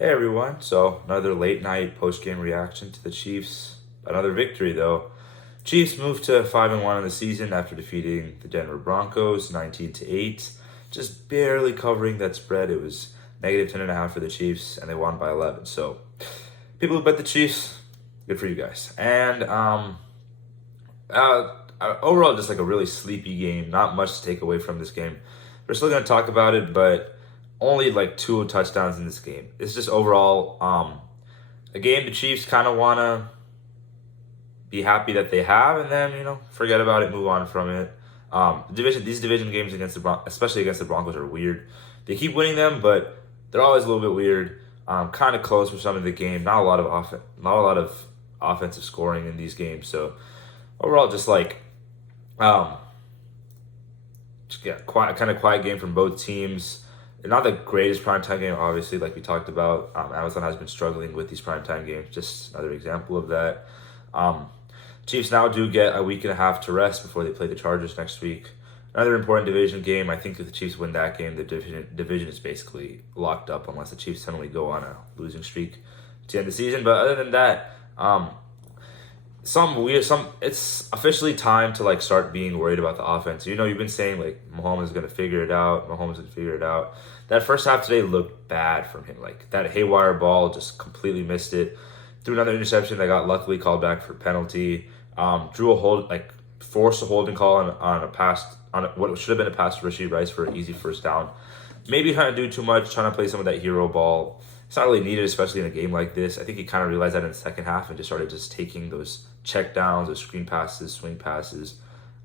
Hey everyone, so another late night post-game reaction to the Chiefs. Another victory though. Chiefs moved to 5-1 in the season after defeating the Denver Broncos 19-8. Just barely covering that spread. It was negative 10.5 for the Chiefs and they won by 11. So people who bet the Chiefs, good for you guys. And overall just like a really sleepy game. Not much to take away from this game. We're still gonna talk about it, but only like two touchdowns in this game. It's just overall a game the Chiefs kind of want to be happy that they have, and then forget about it, move on from it. These division games against especially against the Broncos, are weird. They keep winning them, but they're always a little bit weird. Kind of close for some of the game. Not a lot of offensive scoring in these games. So overall, just like um, kind of quiet game from both teams. Not the greatest primetime game, obviously, like we talked about. Amazon has been struggling with these primetime games. Just another example of that. Um, Chiefs now do get a week and a half to rest before they play the Chargers next week. Another important division game. I think if the Chiefs win that game, the division is basically locked up unless the Chiefs suddenly go on a losing streak to end the season. But other than that, it's officially time to like start being worried about the offense. You've been saying like Mahomes is gonna figure it out. That first half today looked bad from him. Like that haywire ball, just completely missed it. Threw another interception that got luckily called back for penalty. Forced a holding call on a pass on what should have been a pass to Rashid Rice for an easy first down. Maybe trying to do too much, trying to play some of that hero ball. It's not really needed, especially in a game like this. I think he kind of realized that in the second half and just started just taking those check downs, those screen passes, swing passes.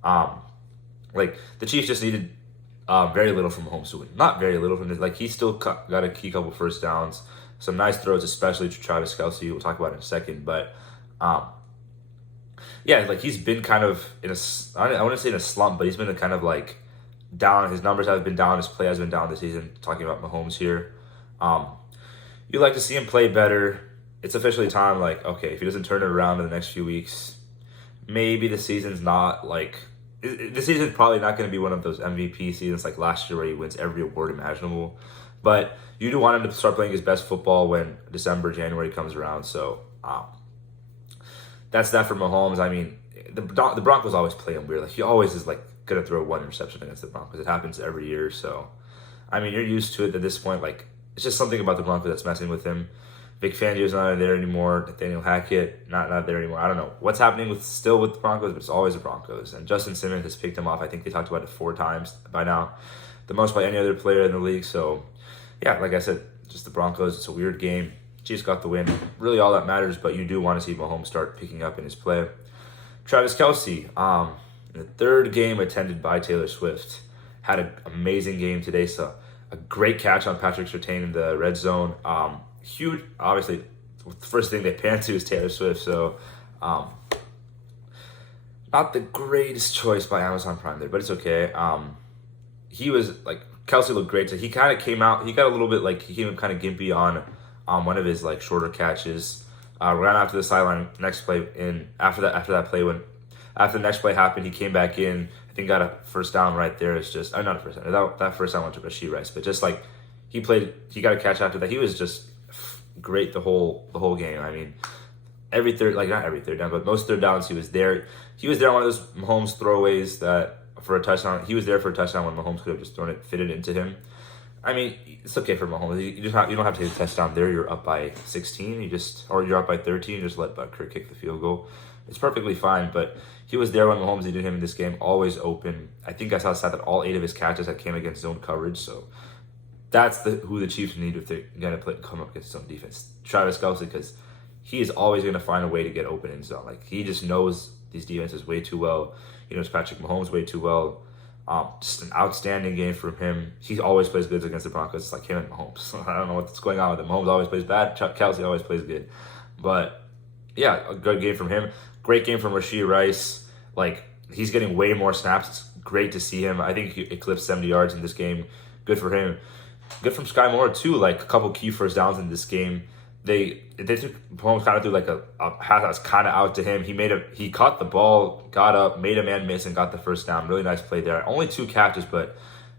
Like the Chiefs just needed very little from Mahomes to win. Not very little from this. Like he still got a key couple first downs, some nice throws, especially to Travis Kelce. We'll talk about it in a second, but yeah, like he's been kind of in a I wouldn't say in a slump, but he's been kind of like down. His numbers have been down. His play has been down this season. Talking about Mahomes here. You like to see him play better. It's officially time. Like, okay, if he doesn't turn it around in the next few weeks, maybe the season's not like the season's probably not going to be one of those MVP seasons like last year where he wins every award imaginable. But you do want him to start playing his best football when January comes around. So that's that for Mahomes. I mean, the Broncos always play him weird. Like he always is like gonna throw one interception against the Broncos. It happens every year. So I mean, you're used to it at this point. Like it's just something about the Broncos that's messing with him. Vic Fangio's not there anymore. Nathaniel Hackett not there anymore. I don't know what's happening with the Broncos, but it's always the Broncos. And Justin Simmons has picked him off. I think they talked about it 4 times by now, the most by any other player in the league. So yeah, like I said, just the Broncos. It's a weird game. Chiefs got the win. Really, all that matters. But you do want to see Mahomes start picking up in his play. Travis Kelce, in the third game attended by Taylor Swift, had an amazing game today. So a great catch on Patrick Surtain in the red zone. Huge, obviously, the first thing they pan to is Taylor Swift. So not the greatest choice by Amazon Prime there, but it's okay. He was like Kelsey looked great. So he kind of came out. He got a little bit like he came kind of gimpy on one of his like shorter catches. Ran out to the sideline. Next play in after the next play happened, he came back in. I think got a first down right there. It's just not a first down. That first down went to Rashid Rice, but just like he got a catch after that. He was just great the whole game. I mean, not every third down, but most third downs he was there. He was there on one of those Mahomes throwaways for a touchdown. He was there for a touchdown when Mahomes could have just fitted into him. I mean, it's okay for Mahomes. You don't have to take a touchdown there. You're up by 16. You're up by 13. You just let Butker kick the field goal. It's perfectly fine. But he was there when Mahomes needed him in this game. Always open. I think I saw a stat that all 8 of his catches that came against zone coverage. So that's who the Chiefs need if they're gonna come up against zone defense. Travis Kelce, because he is always gonna find a way to get open in zone. Like he just knows these defenses way too well. He knows Patrick Mahomes way too well. Just an outstanding game from him. He always plays good against the Broncos. It's like him and Mahomes. I don't know what's going on with him. Mahomes always plays bad. Kelce always plays good. But yeah, a good game from him. Great game from Rashid Rice. Like he's getting way more snaps. It's great to see him. I think he eclipsed 70 yards in this game. Good for him. Good from Sky Moore too. Like a couple key first downs in this game. They took Mahomes kind of threw like a pass that was kind of out to him. He caught the ball, got up, made a man miss, and got the first down. Really nice play there. Only 2 catches, but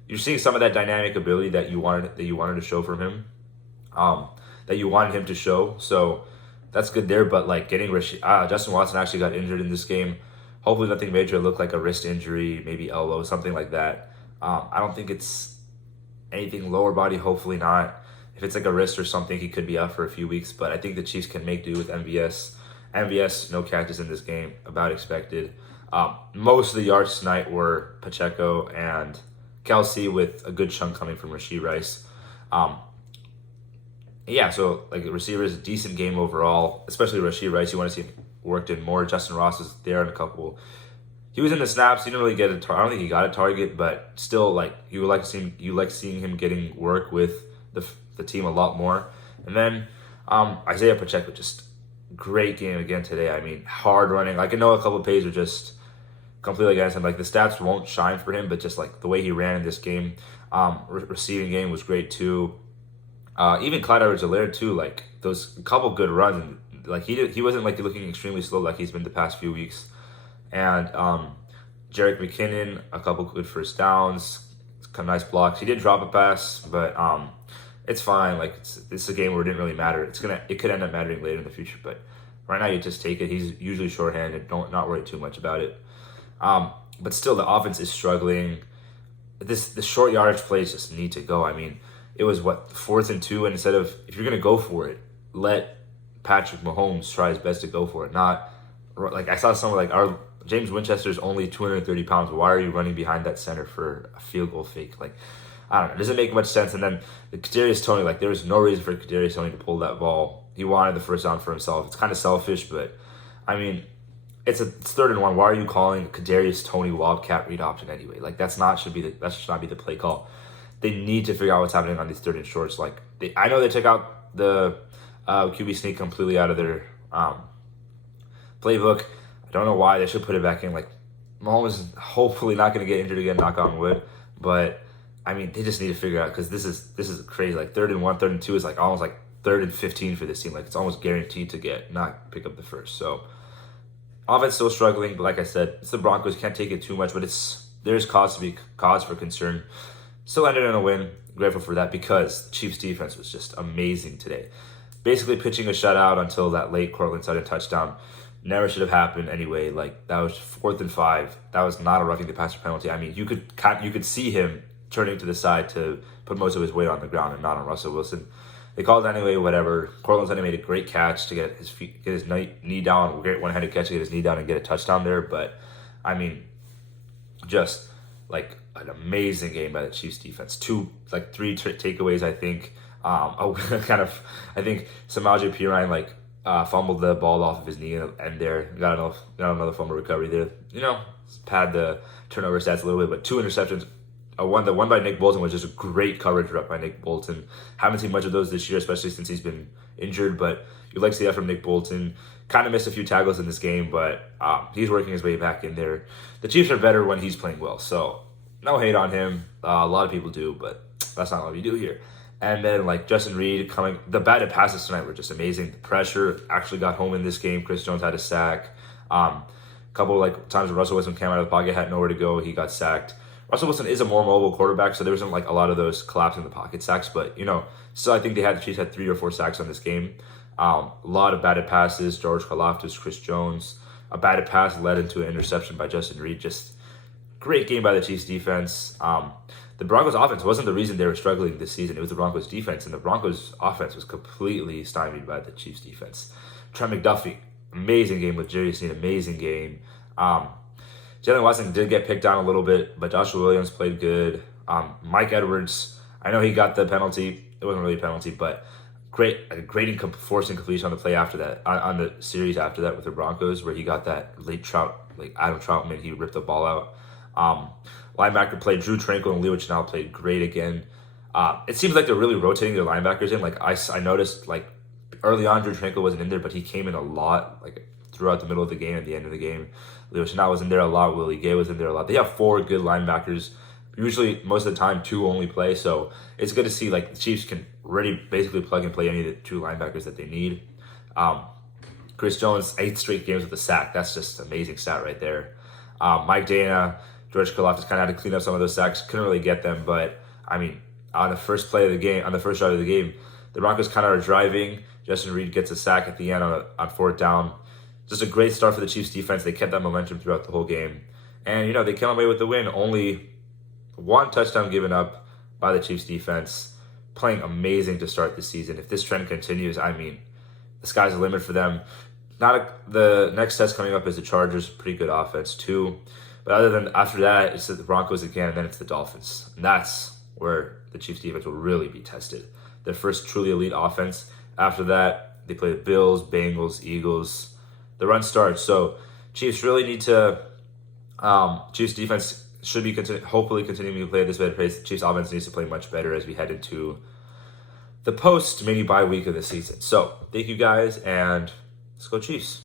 you're seeing some of that dynamic ability that you wanted to show from him. that you wanted him to show. So that's good there. But like getting Justin Watson actually got injured in this game. Hopefully nothing major. It looked like a wrist injury, maybe elbow, something like that. I don't think it's anything lower body. Hopefully not. If it's like a wrist or something, he could be out for a few weeks. But I think the Chiefs can make do with MVS. MVS, no catches in this game, about expected. Most of the yards tonight were Pacheco and Kelsey, with a good chunk coming from Rashee Rice. Yeah, so like the receivers, a decent game overall, especially Rashee Rice. You want to see him worked in more. Justin Ross was there in a couple. He was in the snaps. He didn't really get a I don't think he got a target, but still, like you like seeing him getting work with the team a lot more. And then Isaiah Pacheco, just great game again today. I mean, hard running. Like I know a couple of plays are just completely against him. Like the stats won't shine for him, but just like the way he ran in this game, receiving game was great too. Even Clyde Edwards-Helaire too. Like those couple good runs. Like he wasn't like looking extremely slow like he's been the past few weeks. And Jerick McKinnon, a couple good first downs, some nice blocks. He did drop a pass, but it's fine. Like it's a game where it didn't really matter. It could end up mattering later in the future, but right now you just take it. He's usually shorthanded. Don't not worry too much about it. But still, the offense is struggling. The short yardage plays just need to go. I mean, it was 4th and 2, and instead of, if you're gonna go for it, let Patrick Mahomes try his best to go for it. Not like I saw someone like James Winchester's only 230 pounds. Why are you running behind that center for a field goal fake? Like, I don't know. It doesn't make much sense. And then the Kadarius Toney, like there was no reason for Kadarius Toney to pull that ball. He wanted the first down for himself. It's kind of selfish, but I mean, it's 3rd and 1. Why are you calling Kadarius Toney wildcat read option anyway? Like that should not be the play call. They need to figure out what's happening on these 3rd and shorts. Like I know they took out the QB sneak completely out of their playbook. I don't know why. They should put it back in. Like Mahomes is hopefully not going to get injured again, knock on wood. But I mean, they just need to figure out, because this is crazy. Like 3rd and 1, 3rd and 2 is like almost like 3rd and 15 for this team. Like it's almost guaranteed to not pick up the first. So offense still struggling, but like I said, it's the Broncos. Can't take it too much, but there's cause for concern. Still ended in a win. Grateful for that, because the Chiefs defense was just amazing today. Basically pitching a shutout until that late Cortland Sutton touchdown. Never should have happened anyway. Like that was 4th and 5. That was not a roughing the passer penalty. I mean, you could see him turning to the side to put most of his weight on the ground and not on Russell Wilson. They called it anyway, whatever. Cortland Sutton made a great catch to get his knee down. Great one-handed catch to get his knee down and get a touchdown there. But I mean, just like an amazing game by the Chiefs defense. 3 takeaways, I think. I think Samaje Perine fumbled the ball off of his knee and there got another fumble recovery there. Pad the turnover stats a little bit, but 2 interceptions. The one by Nick Bolton was just a great coverage rep by Nick Bolton. Haven't seen much of those this year, especially since he's been injured, but you like to see that from Nick Bolton. Kind of missed a few tackles in this game, but he's working his way back in there. The Chiefs are better when he's playing well, so no hate on him. A lot of people do, but that's not what we do here. And then Justin Reed the batted passes tonight were just amazing. The pressure actually got home in this game. Chris Jones had a sack. Couple times when Russell Wilson came out of the pocket, had nowhere to go, he got sacked. Russell Wilson is a more mobile quarterback, so there wasn't a lot of those collapse in the pocket sacks. But still I think the Chiefs had 3 or 4 sacks on this game. A lot of batted passes. George Karlaftis, Chris Jones. A batted pass led into an interception by Justin Reed. Just great game by the Chiefs defense. The Broncos offense wasn't the reason they were struggling this season. It was the Broncos defense, and the Broncos offense was completely stymied by the Chiefs defense. Trent McDuffie, amazing game with Jerry Sneed, amazing game. Jalen Watson did get picked down a little bit, but Joshua Williams played good. Mike Edwards, I know he got the penalty. It wasn't really a penalty, but great forcing completion on the play after that, on the series after that with the Broncos, where he got that late Adam Troutman, he ripped the ball out. Linebacker played. Drew Tranquil and Leo Chenal played great again. It seems like they're really rotating their linebackers in. I noticed early on Drew Tranquil wasn't in there, but he came in a lot throughout the middle of the game, at the end of the game. Leo Chenal was in there a lot. Willie Gay was in there a lot. They have 4 good linebackers. Usually, most of the time, 2 only play. So it's good to see the Chiefs can really basically plug and play any of the 2 linebackers that they need. Chris Jones, 8 straight games with a sack. That's just an amazing stat right there. Mike Dana, George Karlaftis kind of had to clean up some of those sacks. Couldn't really get them, but I mean, on the first drive of the game, The Broncos kind of are driving. Justin Reed gets a sack at the end on fourth down. Just a great start for the Chiefs defense. They kept that momentum throughout the whole game. And, they came away with the win. Only one touchdown given up by the Chiefs defense. Playing amazing to start the season. If this trend continues, the sky's the limit for them. The next test coming up is the Chargers. Pretty good offense, too. But after that, it's the Broncos again, and then it's the Dolphins. And that's where the Chiefs defense will really be tested. Their first truly elite offense. After that, they play the Bills, Bengals, Eagles. The run starts. So Chiefs really need to. Chiefs defense should be hopefully continuing to play at this better pace. Chiefs offense needs to play much better as we head into the post mini bye week of the season. So thank you guys, and let's go Chiefs.